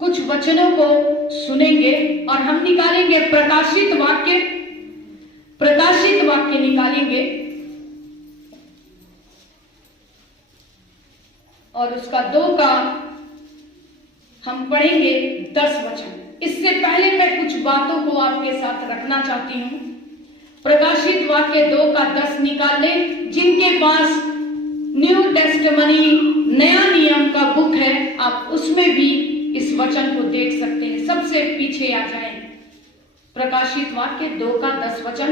कुछ वचनों को सुनेंगे और हम निकालेंगे प्रकाशित वाक्य निकालेंगे और उसका 2 का हम पढ़ेंगे 10 वचन। इससे पहले मैं कुछ बातों को आपके साथ रखना चाहती हूं। प्रकाशित वाक्य 2 का 10 निकाल लें। जिनके पास न्यू टेस्टमनी नया नियम का बुक है, आप उसमें भी इस वचन को देख सकते हैं। सबसे पीछे आ जाएं। प्रकाशित वाक्य 2 का 10 वचन।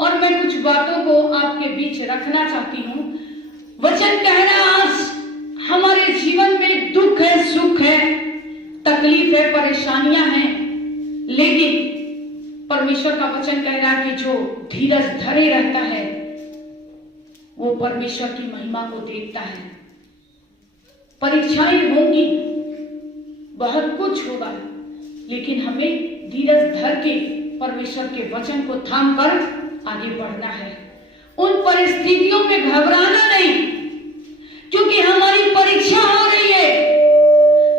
और मैं कुछ बातों को आपके बीच रखना चाहती हूं। वचन कह रहा है आज हमारे जीवन में दुख है, सुख है, तकलीफ है, परेशानियां हैं, लेकिन परमेश्वर का वचन कह रहा है कि जो धीरज धरे रहता है वो परमेश्वर की महिमा को देखता है। परीक्षाएं होंगी, बहुत कुछ होगा, लेकिन हमें धीरज धर के परमेश्वर के वचन को थाम कर आगे बढ़ना है। उन परिस्थितियों में घबराना नहीं, क्योंकि हमारी परीक्षा हो रही है।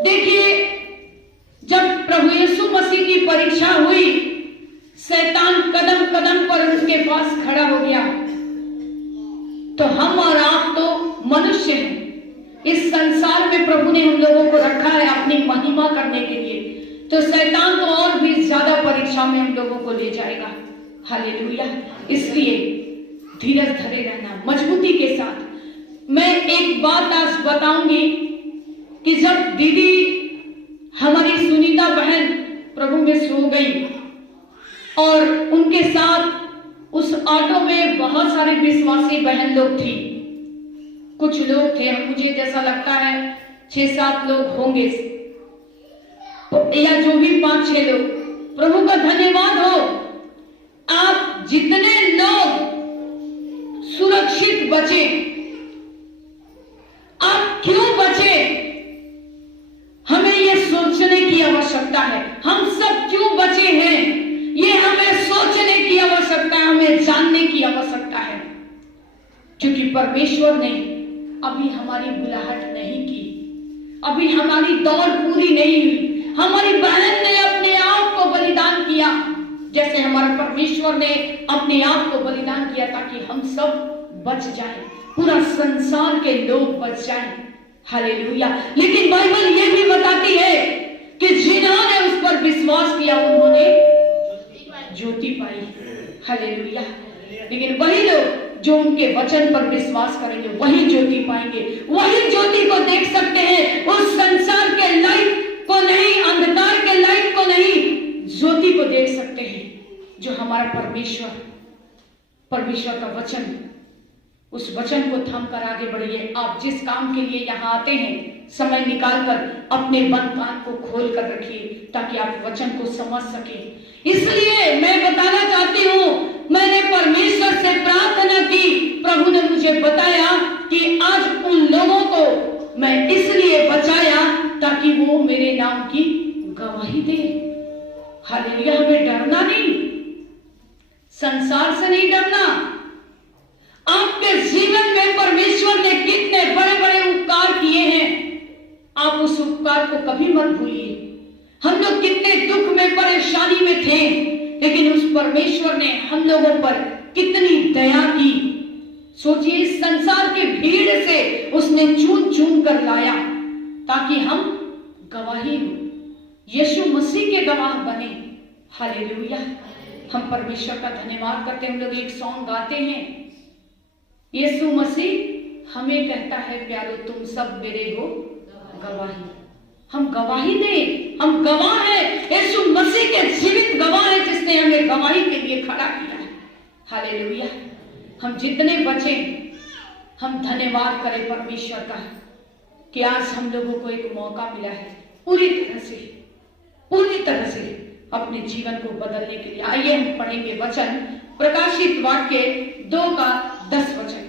देखिए, जब प्रभु यीशु मसीह की परीक्षा हुई, शैतान कदम कदम पर उसके पास खड़ा हो गया। तो हम और आप तो मनुष्य हैं। इस संसार में प्रभु ने हम लोगों को रखा है अपनी महिमा करने के लिए, तो शैतान तो और भी ज्यादा परीक्षा में हम लोगों को ले जाएगा। हालेलुया। इसलिए धीरज धरे रहना, मजबूती के साथ। मैं एक बात आज बताऊंगी कि जब दीदी हमारी सुनीता बहन प्रभु में सो गई और उनके साथ उस ऑटो में बहुत सारे विश्वासी बहन लोग थी। कुछ लोग थे, मुझे जैसा लगता है 6-7 लोग होंगे, या जो भी 5-6 लोग। प्रभु का धन्यवाद हो, आप जितने लोग सुरक्षित बचे। आप क्यों बचे, हमें यह सोचने की आवश्यकता है। हम सब क्यों बचे हैं, ये हमें सोचने की आवश्यकता है, हमें जानने की आवश्यकता है। क्योंकि परमेश्वर ने अभी हमारी बुलाहट नहीं की, अभी हमारी दौड़ पूरी नहीं हुई। हमारी बहन ने अपने आप को बलिदान किया, जैसे हमारे परमेश्वर ने अपने आप को बलिदान किया ताकि हम सब बच जाएं, पूरा संसार के लोग बच जाएं। हालेलुया। लेकिन बाइबल ये भी बताती है कि जिन्होंने उस पर विश्वास किया उन्होंने ज्योति पाई। हालेलुया। लेकिन वही लोग जो उनके वचन पर विश्वास करेंगे वही ज्योति पाएंगे, वही ज्योति को देख सकते हैं। उस संसार के लाइट को नहीं, अंधकार के लाइट को नहीं, ज्योति को देख सकते हैं जो हमारा परमेश्वर का वचन। उस वचन को थाम कर आगे बढ़िए। आप जिस काम के लिए यहाँ आते हैं, समय निकालकर अपने बंद कान को खोल कर रखिए ताकि आप वचन को समझ सकें। इसलिए मैं बताना चाहती हूँ, मैंने परमेश्वर से प्रार्थना की, प्रभु ने मुझे बताया कि आज उन लोगों को मैं इसलिए बचाया ताकि वो मेरे नाम की गवाही दे। हालेलुया। हमें डरना नहीं, संसार से नहीं डरना। आपके जीवन में परमेश्वर ने कितने बड़े बड़े उपकार किए हैं, आप उस उपकार को कभी मत भूलिए। हम लोग कितने दुख में, परेशानी में थे, लेकिन उस परमेश्वर ने हम लोगों पर कितनी दया की। सोचिए, इस संसार की भीड़ से उसने चुन चुन कर लाया ताकि हम गवाही हो, यीशु मसीह के गवाह बने। हालेलुया। हम परमेश्वर का धन्यवाद करते हैं। हम लोग एक सॉन्ग गाते हैं, यीशु मसीह हमें कहता है प्यारो तुम सब मेरे हो गवाही। हम गवाही दें, हम गवाह हैं। यीशु मसीह के जीवित गवाह हैं जिसने हमें गवाही के लिए खड़ा किया है। हालेलुया। हम जितने बचे हम धन्यवाद करें परमेश्वर का कि आज हम लोगों को एक मौका मिला है पूरी तरह से अपने जीवन को बदलने के लिए। आइए हम पढ़ेंगे वचन, प्रकाशित वाक्य 2 का 10 वचन।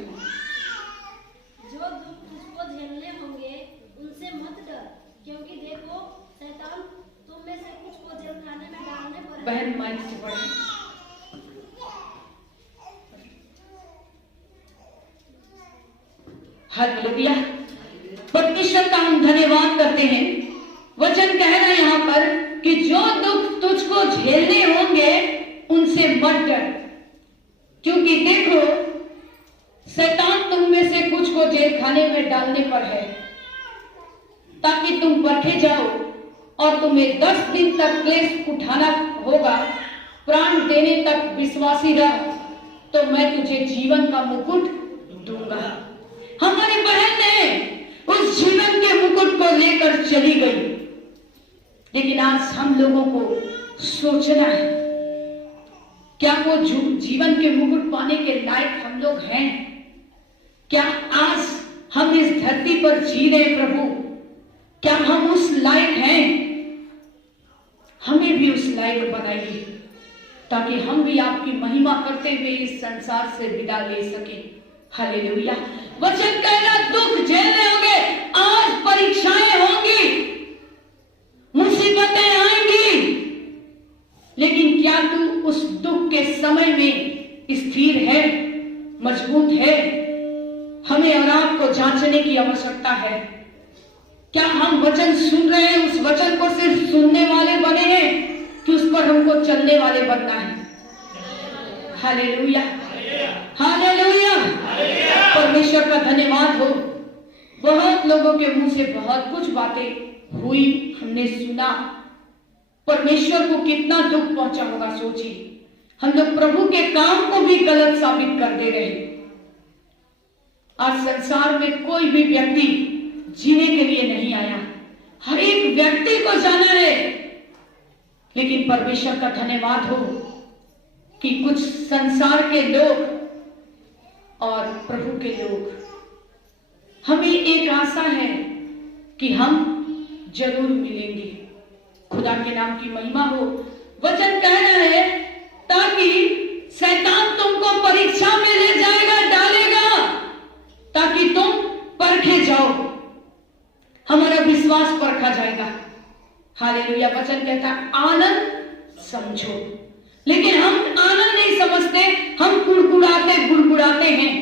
जो दुख तुझको झेलने होंगे उनसे मत डर, क्योंकि देखो शैतान तुम में से कुछ को जेल खाने में डालने पर। बहन माइक से पढ़े। हालेलुया। परमेश्वर का हम धन्यवाद करते हैं। वचन कह रहे हैं यहाँ पर कि जो दुख तुझको झेलने होंगे उनसे मत डर, क्योंकि देखो शैतान तुम में से कुछ को जेल खाने में डालने पर है, ताकि तुम परखे जाओ और तुम्हें 10 दिन तक क्लेश उठाना होगा। प्राण देने तक विश्वासी रह तो मैं तुझे जीवन का मुकुट दूंगा। हमारी बहन ने उस जीवन के मुकुट को लेकर चली गई, लेकिन आज हम लोगों को सोचना है, क्या वो जीवन के मुकुट पाने के लायक हम लोग हैं? क्या आज हम इस धरती पर जी रहे प्रभु, क्या हम उस लायक हैं? हमें भी उस लायक बनाइए, ताकि हम भी आपकी महिमा करते हुए इस संसार से विदा ले सके। हालेलुया। वचन कह रहा दुख झेलने होंगे, आज परीक्षाएं होंगी, मुसीबतें आएंगी, लेकिन क्या तू उस दुख के समय में स्थिर है, मजबूत है? हमें और आपको जांचने की आवश्यकता है। क्या हम वचन सुन रहे हैं, उस वचन को सिर्फ सुनने वाले बने हैं कि उस पर हमको चलने वाले बनना है? Hallelujah, hallelujah. परमेश्वर का धन्यवाद हो। बहुत लोगों के मुंह से बहुत कुछ बातें हुई, हमने सुना। परमेश्वर को कितना दुख पहुंचा होगा सोचिए। हम लोग प्रभु के काम को भी गलत साबित कर दे रहे। आज संसार में कोई भी व्यक्ति जीने के लिए नहीं आया, हर एक व्यक्ति को जाना है, लेकिन परमेश्वर का धन्यवाद हो कि कुछ संसार के लोग और प्रभु के लोग, हमें एक आशा है कि हम जरूर मिलेंगे। खुदा के नाम की महिमा हो। वचन कह रहा है ताकि शैतान तुमको परीक्षा में ले जाएगा, डालेगा, ताकि तुम परखे जाओ। हमारा विश्वास परखा जाएगा। हालेलुया। वचन कहता है आनंद समझो, लेकिन हम आनंद नहीं समझते, हम गुड़गुड़ाते हैं।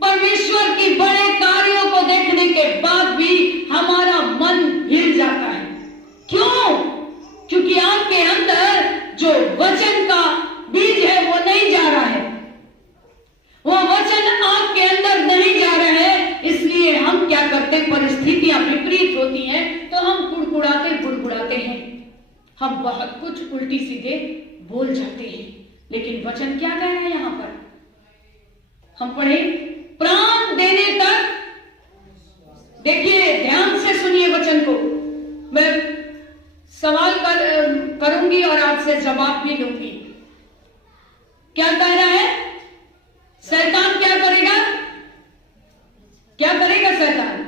परमेश्वर की बड़े कार्यों को देखने के बाद भी हमारा मन हिल जाता है। क्यों? क्योंकि आपके अंदर जो वचन का बीज है वो नहीं जा रहा है, वो वचन आपके अंदर नहीं जा रहा है। इसलिए हम क्या करते, परिस्थितियां विपरीत होती हैं तो हम गुड़गुड़ाते हैं, हम बहुत कुछ उल्टी सीधे बोल जाते हैं। लेकिन वचन क्या कह रहा है यहां पर? हम पढ़े प्राण देने तक। देखिए ध्यान से सुनिए वचन को। मैं सवाल करूंगी और आपसे जवाब भी लूंगी। क्या कह रहा है? शैतान क्या करेगा? क्या करेगा शैतान?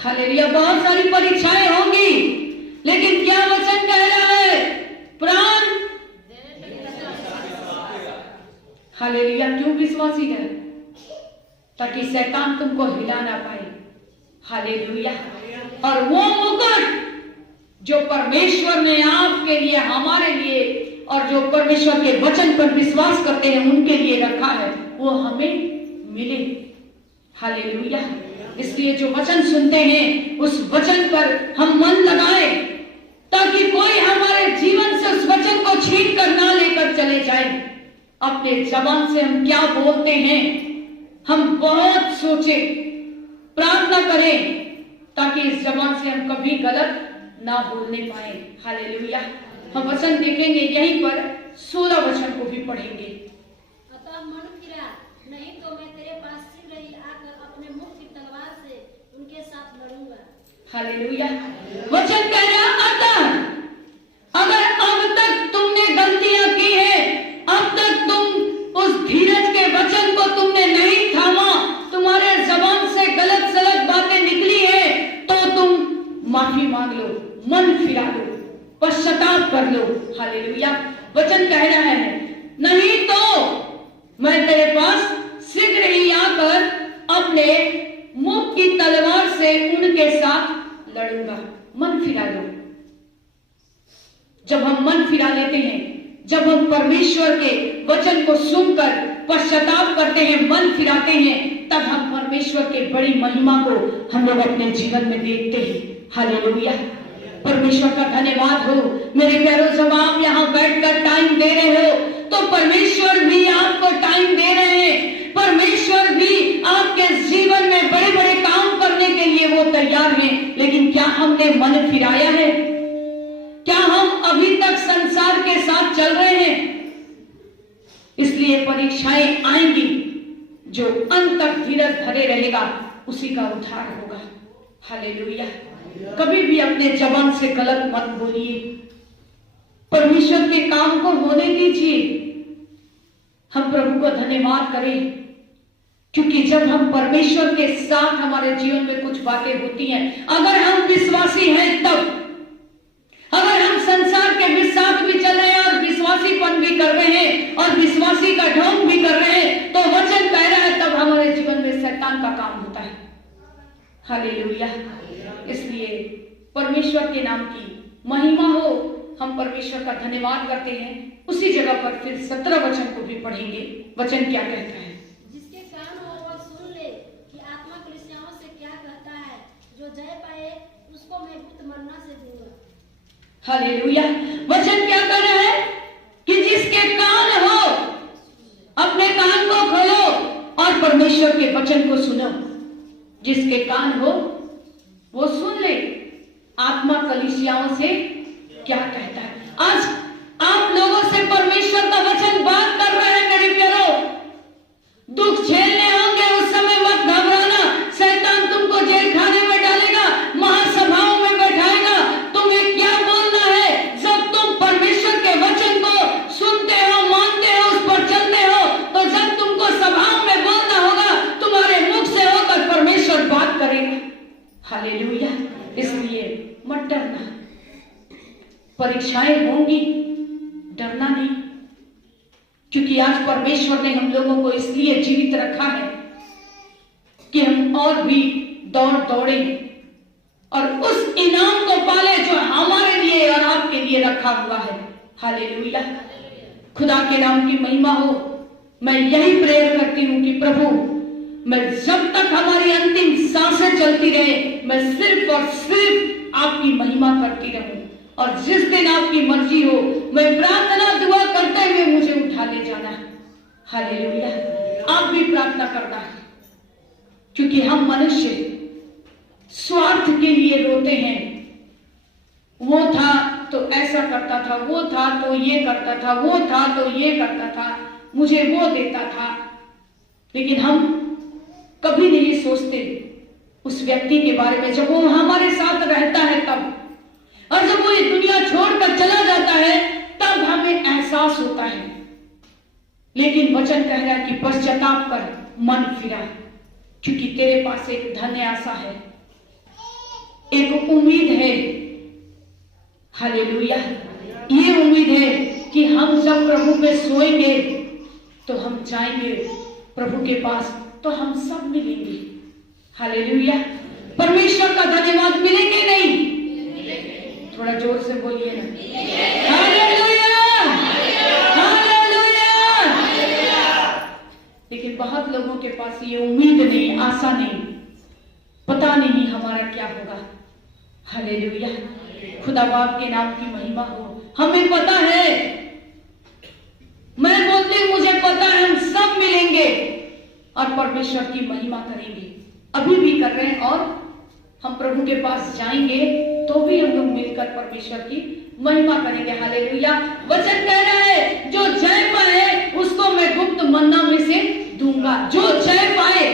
हालेलुया। बहुत सारी परीक्षाएं होंगी, लेकिन क्या वचन कह रहा है? प्राण। हालेलुया। क्यों विश्वासी है? ताकि शैतान तुमको हिला ना पाए। हालेलुया। और वो मुकुट जो परमेश्वर ने आपके लिए, हमारे लिए, और जो परमेश्वर के वचन पर विश्वास करते हैं उनके लिए रखा है, वो हमें मिले। हालेलुया। इसलिए जो वचन सुनते हैं उस वचन पर हम मन लगाएं, ताकि कोई हमारे जीवन से उस वचन को छीन कर ना लेकर चले जाए। अपने जबान से हम क्या बोलते हैं हम बहुत सोचे, प्रार्थना करें, ताकि इस जबान से हम कभी गलत ना बोलने पाए। हालेलुया। हम वचन देखेंगे यहीं पर, 16 वचन को भी पढ़ेंगे। अतः मन फिरा, नहीं तो मैं तेरे पास शीघ्र ही आकर अपने मुख की तलवार से उनके साथ लड़ूंगा। हालेलुया। वचन कह रहा अतः, अगर अब तक तुमने गलतियां की है, अब तक तुम उस धीरज के वचन को तुमने नहीं थामा, तुम्हारे जबान से गलत सलत बातें निकली है, तो तुम माफी मांग लो, मन फिरा लो, पश्चाताप कर लो। हालेलुया। वचन कह रहा है नहीं तो मैं तेरे पास शीघ्र ही आकर अपने मुख की तलवार से उनके साथ लड़ूंगा। मन फिरा लो। जब हम मन फिरा लेते हैं, जब हम परमेश्वर के वचन को सुनकर पश्चाताप करते हैं, मन फिराते हैं, तब हम परमेश्वर के बड़ी महिमा को हम लोग अपने जीवन में देखते हैं। हालेलुया। परमेश्वर का धन्यवाद हो। मेरे प्यारों, जब आप यहाँ बैठकर टाइम दे रहे हो तो परमेश्वर भी आपको टाइम दे रहे हैं। परमेश्वर भी आपके जीवन में बड़े बड़े काम करने के लिए वो तैयार हैं। लेकिन क्या हमने मन फिराया है? क्या हम अभी तक संसार के साथ चल रहे हैं? इसलिए परीक्षाएं आएंगी, जो अंत तक धीरज धरे रहेगा उसी का उद्धार होगा। हालेलुया। कभी भी अपने जबान से गलत मत बोलिए, परमेश्वर के काम को होने दीजिए। हम प्रभु को धन्यवाद करें, क्योंकि जब हम परमेश्वर के साथ हमारे जीवन में कुछ बातें होती हैं, अगर हम विश्वासी हैं तब, अगर हम संसार के साथ भी चल रहे हैं और विश्वासीपन भी कर रहे हैं और विश्वासी का ढोंग भी कर रहे हैं, तो वचन कह रहा है तब हमारे जीवन में शैतान का काम होता है। हालेलुया। इसलिए परमेश्वर के नाम की महिमा हो। हम परमेश्वर का धन्यवाद करते हैं। उसी जगह पर फिर 17 वचन को भी पढ़ेंगे। वचन क्या कहता है? जिसके कान हो वह सुन ले कि आत्मा कलीसियाओं से क्या कहता है। जो जय पाए उसको मैं गुप्त मन्ना से दूंगा। हालेलुया। वचन क्या कर रहा है कि जिसके कान हो, अपने कान को खोलो और परमेश्वर के वचन को सुनो। जिसके कान हो वो सुन ले आत्मा कलीसियाओं से क्या कहता है। आज आप लोगों से परमेश्वर का वचन बात कर रहा है। मेरे प्यारो, दुख झेलने होंगे, उस समय मत घबराना। शैतान तुमको जेल खाने में डालेगा, महासभाओं में बैठाएगा। तुम्हें क्या बोलना है? जब तुम परमेश्वर के वचन को सुनते हो, मानते हो, उस पर चलते हो, तो जब तुमको सभाओं में बोलना होगा, तुम्हारे मुख से होकर परमेश्वर बात करेगा। हालेलुया। इसलिए मत डरना। परीक्षाएं होंगी, डरना नहीं, क्योंकि आज परमेश्वर ने हम लोगों को इसलिए जीवित रखा है कि हम और भी दौड़े और उस इनाम को पाले जो हमारे लिए और आपके लिए रखा हुआ है। हालेलुया। खुदा के नाम की महिमा हो। मैं यही प्रेयर करती हूं कि प्रभु, मैं जब तक हमारी अंतिम सांसें चलती रहे, मैं सिर्फ और सिर्फ आपकी महिमा करती रहूं। और जिस दिन आपकी मर्जी हो, मैं प्रार्थना दुआ करते हुए मुझे उठा ले जाना है। हालेलुया। आप भी प्रार्थना करना है, क्योंकि हम मनुष्य स्वार्थ के लिए रोते हैं। वो था तो ऐसा करता था, वो था तो ये करता था, वो था तो ये करता था, मुझे वो देता था। लेकिन हम कभी नहीं सोचते उस व्यक्ति के बारे में जब वो हमारे साथ रहता है तब, और जब वो ये दुनिया छोड़कर चला जाता है तब हमें एहसास होता है। लेकिन वचन कह रहा है कि पश्चाताप कर, मन फिरा, क्योंकि तेरे पास एक धन्य आशा है, एक उम्मीद है। हालेलुया। ये उम्मीद है कि हम जब प्रभु पे सोएंगे तो हम जाएंगे प्रभु के पास, तो हम सब मिलेंगे। हालेलुया। परमेश्वर का धन्यवाद मिलेंगे नहीं? थोड़ा जोर से बोलिए ना। Hallelujah, hallelujah. लेकिन बहुत लोगों के पास ये उम्मीद नहीं, आशा नहीं, पता नहीं हमारा क्या होगा। हालेलुया। खुदा बाप के नाम की महिमा हो। हमें पता है, मैं बोलती हूं मुझे पता है, हम सब मिलेंगे और परमेश्वर की महिमा करेंगे। अभी भी कर रहे हैं और हम प्रभु के पास जाएंगे तो भी हम लोग मिलकर परमेश्वर की महिमा करेंगे। हालेलुया। वचन कह रहा है जो जय पाए उसको मैं गुप्त मन्ना में से दूंगा। जो जय पाए,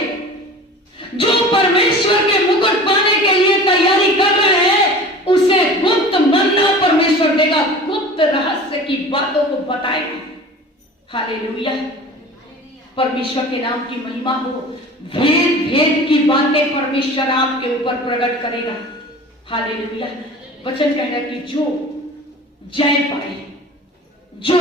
जो परमेश्वर के मुकुट पाने के लिए तैयारी कर रहे हैं, उसे गुप्त मन्ना परमेश्वर देगा, गुप्त रहस्य की बातों को बताएगा। हालेलुया। परमेश्वर के नाम की महिमा हो। भेद भेद की बातें परमेश्वर आपके ऊपर प्रकट करेगा। हालेलुया। वचन कह रहा है कि जो जय पाए, जो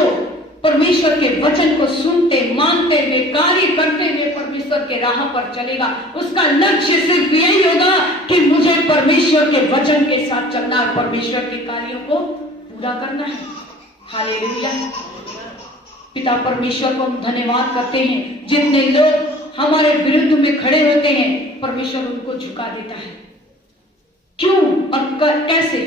परमेश्वर के वचन को सुनते, मानते हुए, कार्य करते हुए परमेश्वर के राह पर चलेगा, उसका लक्ष्य सिर्फ यही होगा कि मुझे परमेश्वर के वचन के साथ चलना और परमेश्वर के कार्यों को पूरा करना है। हालेलुया। पिता परमेश्वर को हम धन्यवाद करते हैं। जितने लोग हमारे विरुद्ध में खड़े होते हैं, परमेश्वर उनको झुका देता है। क्यों और कैसे?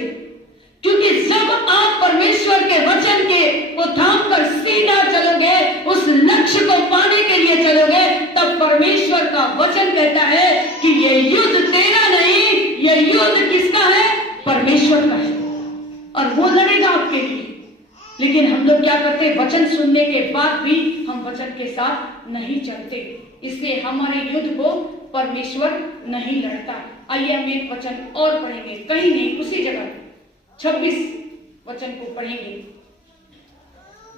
परमेश्वर के वचन के को थाम कर सीधा चलोगे, उस लक्ष्य को पाने के लिए चलोगे, तब परमेश्वर का वचन कहता है कि ये युद्ध तेरा नहीं, ये युद्ध किसका है? परमेश्वर का है, और वो लड़ेगा आपके लिए। लेकिन हम लोग क्या करते हैं? वचन सुनने के बाद भी हम वचन के साथ नहीं चलते, इसलिए हमारे युद्ध को परमेश्वर नहीं लड़ता। आइए हम एक वचन और पढ़ेंगे, कहीं नहीं, उसी जगह 26 वचन को पढ़ेंगे।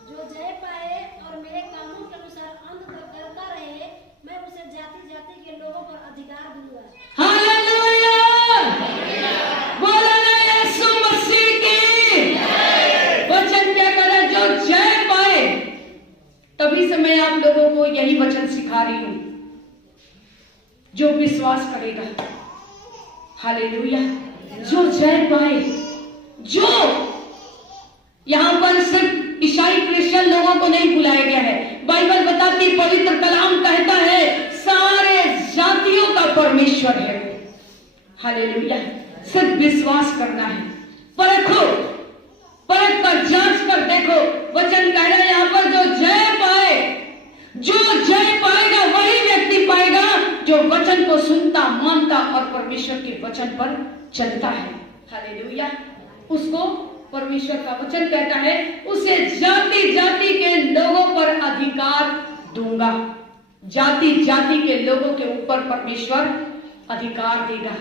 जो जय पाए और मेरे कानून के अनुसार अंत तक करता रहे, मैं उसे जाति जाति के लोगों पर अधिकार दूंगा। हालेलुया! बोलो ना यीशु मसीह की। वचन क्या करे? जो जय पाए। तभी से मैं आप लोगों को यही वचन सिखा रही हूं, जो विश्वास करेगा, हालेलुया, जो जय पाए। जो यहां पर सिर्फ ईसाई क्रिश्चियन लोगों को नहीं बुलाया गया है, बाइबल बताती, पवित्र कलाम कहता है सारे जातियों का परमेश्वर है, हालेलुया। सिर्फ विश्वास करना है। परखो, परख कर जांच कर देखो। वचन कह रहा है यहां पर जो जय पाए, जो जय पाएगा वही व्यक्ति पाएगा जो वचन को सुनता, मानता और परमेश्वर के वचन पर चलता है, हालेलुया। उसको परमेश्वर का वचन कहता है उसे जाति जाति के लोगों पर अधिकार दूंगा। जाति जाति के लोगों के ऊपर परमेश्वर अधिकार देगा।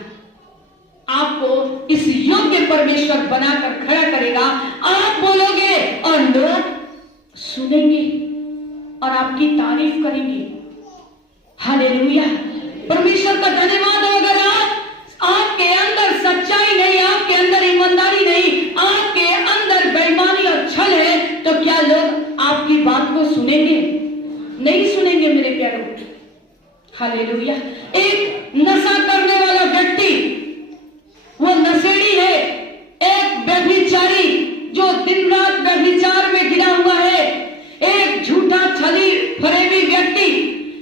आपको इस योग्य परमेश्वर बनाकर खड़ा करेगा। आप बोलोगे और लोग सुनेंगे और आपकी तारीफ करेंगे, हालेलुया। परमेश्वर का धन्यवाद हो। अगर आपके अंदर सच्चाई नहीं, आपके अंदर ईमानदारी नहीं, आपके अंदर बेईमानी और छल है, तो क्या लोग आपकी बात को सुनेंगे? नहीं सुनेंगे मेरे प्यारों, हालेलुया। एक नशा करने वाला व्यक्ति, वो नशेड़ी है, एक व्यभिचारी जो दिन रात व्यभिचार में गिरा हुआ है, एक झूठा छली फरेबी व्यक्ति,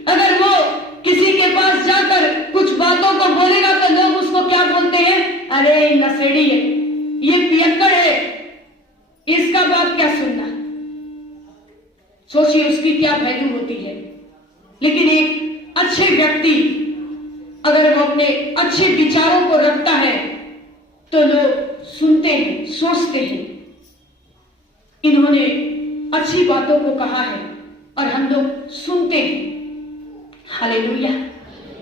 अगर वो किसी के पास जाकर कुछ बातों को बोलेगा तो लोग उसको क्या बोलते हैं? अरे नशेड़ी है, ये पियक्कड़ है, इसका बात क्या सुनना। सोचिए उसकी क्या वैल्यू होती है। लेकिन एक अच्छे व्यक्ति अगर वो अपने अच्छे विचारों को रखता है तो लोग सुनते हैं, सोचते हैं इन्होंने अच्छी बातों को कहा है, और हम लोग सुनते हैं, हालेलुया।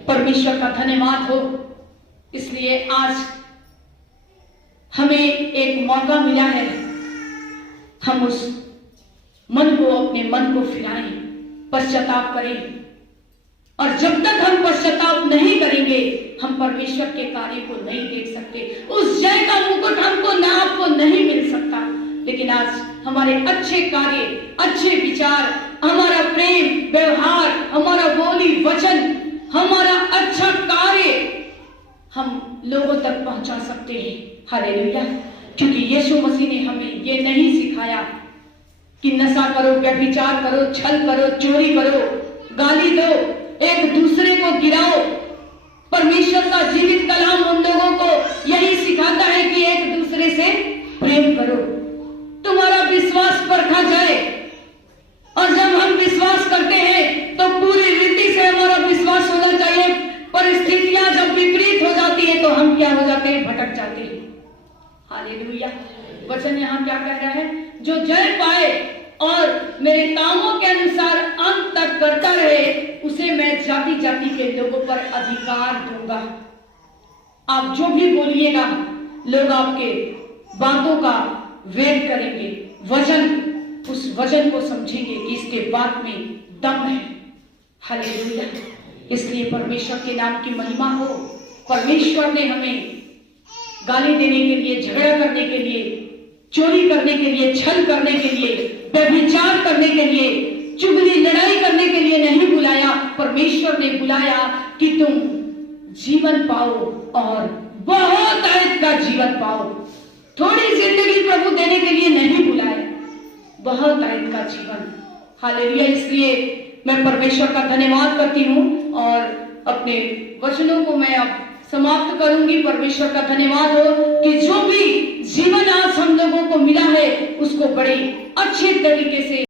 परमेश्वर का धन्यवाद हो। इसलिए आज हमें एक मौका मिला है, हम उस मन को, अपने मन को फिराएं, पश्चाताप करें। और जब तक हम पश्चाताप नहीं करेंगे हम परमेश्वर के कार्य को नहीं देख सकते। उस जय का मुकुट हमको ना आपको नहीं मिल सकता। लेकिन आज हमारे अच्छे कार्य, अच्छे विचार, हमारा प्रेम व्यवहार, हमारा बोली वचन, हमारा अच्छा कार्य हम लोगों तक पहुंचा सकते हैं, हालेलुया। क्योंकि यीशु मसीह ने हमें ये नहीं सिखाया कि नशा करो, व्यभिचार करो, छल करो, चोरी करो, गाली दो, एक दूसरे को गिराओ। परमेश्वर का जीवित कलाम उन लोगों को यही सिखाता है कि एक दूसरे से प्रेम करो, तुम्हारा विश्वास परखा जाए। और जब हम विश्वास करते हैं तो पूरी रीति से हमारा विश्वास होना चाहिए। परिस्थितियां जब विपरीत हो जाती है तो हम क्या हो जाते हैं? भटक जाते हैं, हालेलुया। वचन यहाँ क्या कह रहा है? जो जय पाए और मेरे कामों के अनुसार अंत तक करता रहे, उसे मैं जाति जाति के लोगों पर अधिकार दूंगा। आप जो भी बोलिएगा लोग आपके बातों का वेट करेंगे, वचन, उस वचन को समझेंगे कि इसके बात में दम है, हालेलुया। इसलिए परमेश्वर के नाम की महिमा हो। परमेश्वर ने हमें गाली देने के लिए, झगड़ा करने के लिए, चोरी करने के लिए, छल करने के लिए, व्यभिचार करने के लिए, चुगली लड़ाई करने के लिए नहीं बुलाया। परमेश्वर ने बुलाया कि तुम जीवन पाओ और बहुत आयत का जीवन पाओ। थोड़ी जिंदगी प्रभु देने के लिए नहीं बुलाया, बहुत आयत का जीवन, हालेलुया। इसलिए मैं परमेश्वर का धन्यवाद करती हूँ और अपने वचनों को मैं अब समाप्त करूंगी। परमेश्वर का धन्यवाद हो कि जो भी जीवन आज हम लोगों को मिला है उसको बड़े अच्छे तरीके से